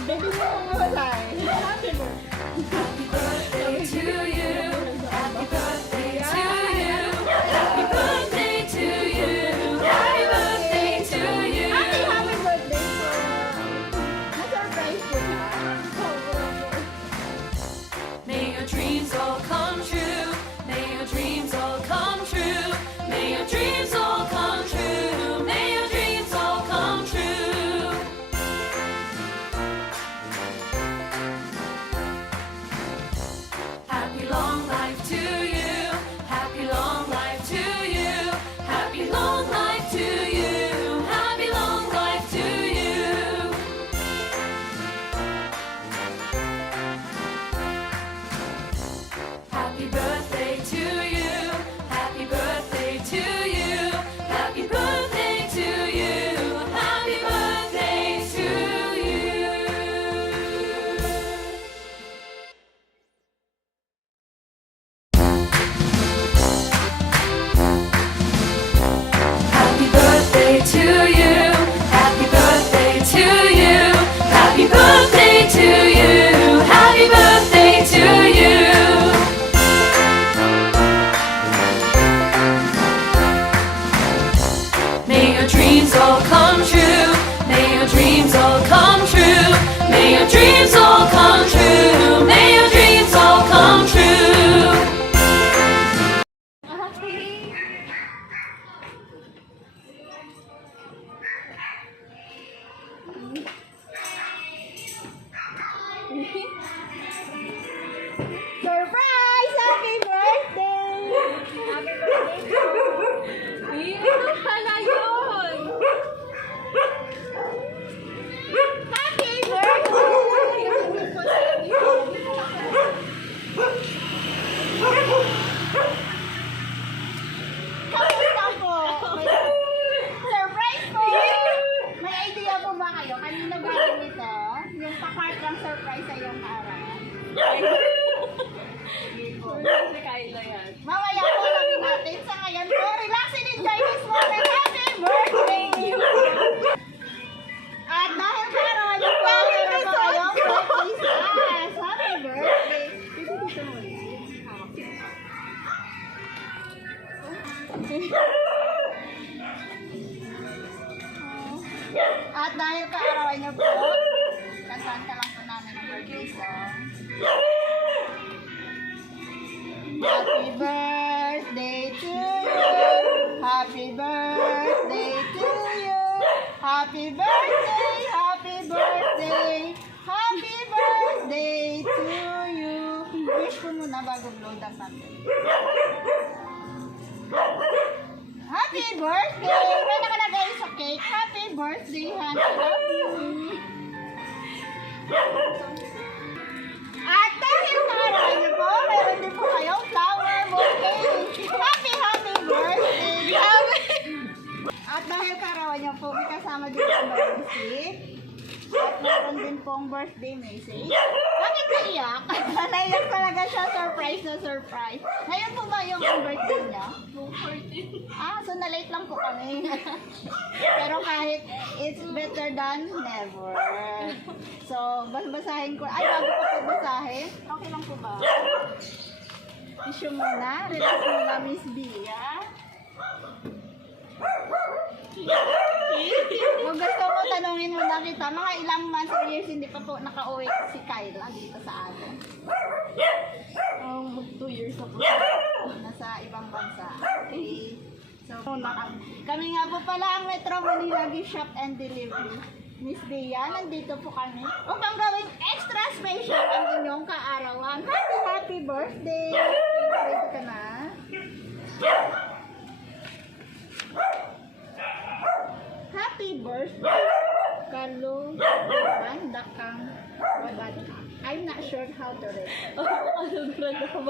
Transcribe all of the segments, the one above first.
Baby mo mamasay. Happy birthday to you. Happy birthday to you. Happy birthday to you. Happy birthday to you. happy birthday po. Na-surprise po na. May your dreams all come true. May your dreams all come true. May your dreams all come true. May your dreams all come true. Happy long life to you. Happy long life to you. Happy long life to you. Happy long life to you. Happy birthday to you. Happy birthday to you. Happy birthday to you. Happy birthday to you. Happy birthday to you. Happy birthday to you. Happy birthday to you. Happy birthday to you. May your dreams all come true. May your dreams all come true. May your dreams all come true. May your dreams all come true. Surprise! Happy birthday! Happy birthday! Ano pala yun? Happy Kamusta po? Surprise po! May idea po ba kayo? Kanina galing ito? Yung pa-part ng surprise sa iyong araw. Si Kyla yan. Mamaya po sabi natin sa ngayon po. Relax and enjoy this moment. Happy birthday! At dahil karoon niyo po, meron po kayong pag-isas. Happy birthday! Dito dito mo. At dahil kaarawan niyo po, kantahan ka lang po namin ang birthday song. Happy birthday to you. Happy birthday to you. Happy birthday, happy birthday. Happy birthday to you. Wish ko muna bago blow up natin. Happy birthday! May nakalagay sa cake. Happy birthday, honey. Love you. At dahil kaarawan niyo po, meron din po kayong flower bouquet. Happy birthday! At dahil kaarawan niyo po, may kasama din po ang music. At meron din pong birthday message. Bakit naiyak? Naiyak talaga siya, surprise na surprise. Ngayon po ba yung birthday niya? So na-late lang po kami. Pero kahit it's better than never. So, basahin ko. Ay, bago ko po basahin. Okay lang po ba? Issue muna. Relax muna, Miss Bia. Kung gusto mo, tanungin mo na kita. Mga ilang months or years hindi pa po nakauwi si Kyla dito sa atin. 2 years na po. Nasa ibang bansa. Okay. So, kami nga po pala ang Metro Manila Gift Shop and Delivery. Miss Bea, nandito po kami upang gawing extra special ang inyong kaarawan. Happy birthday! Ready ka na? Happy birthday, Carlo Bandakang Wabati. I'm not sure how to read. Pwede niyo po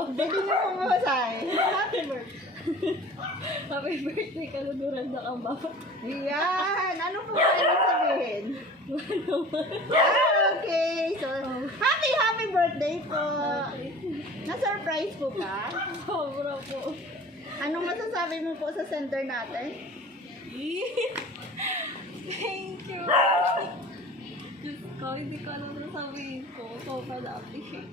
mabasay. Happy birthday. Happy birthday, kaluduran na kang baba. Yan! Ano po ba ibig sabihin? Okay. So, happy birthday po. Na-surprise po ba? Sobra po. Anong masasabi mo po sa center natin? Thank you. Diyos ko, hindi ko alam na sabihin ko. Sobrang na-appreciate.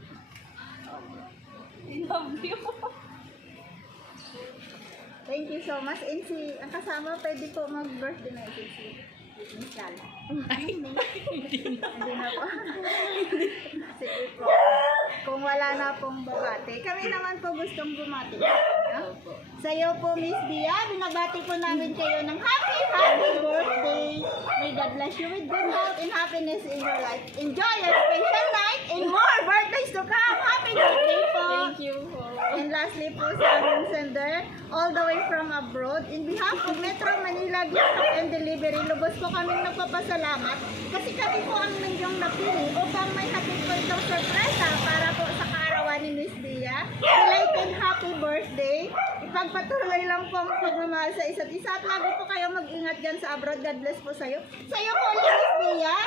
I love you. Thank you so much. And si, ang kasama, pwede po mag-birthday message si Miss Lala. Hindi na po. Sige po. Kung wala na pong bumati. Kami naman po gustong bumati. No? Sa iyo po, Miss Dia, binabati po namin kayo ng happy birthday. May God bless you with good health and happiness in your life. Enjoy your special night and more birthdays to come. Happy birthday po. Thank you po. And lastly po sa aming sender, all the way from abroad, in behalf of Metro Manila Gift and Delivery, lubos po kaming nagpapasalamat kasi kami po ang nangyong napili upang may hatid po itong sorpresa para po sa kaarawan ni Miss Dia. Belated happy birthday. Ipagpatuloy lang po ang pagmamahal sa isa't isa at lagi po kayo mag-ingat dyan sa abroad. God bless po sa'yo. Sa'yo po ulit, Miss Dia.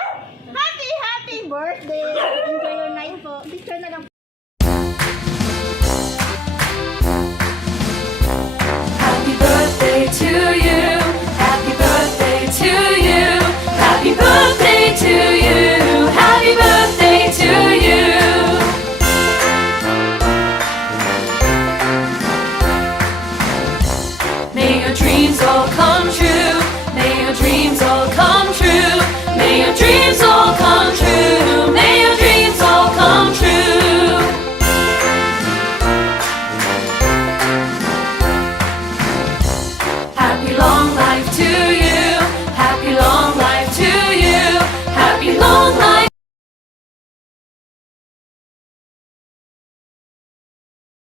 Happy birthday. Enjoy your night po. Picture na lang. Happy birthday to you. Happy birthday to you. Happy birthday to you. Happy birthday to you. May your dreams all come true.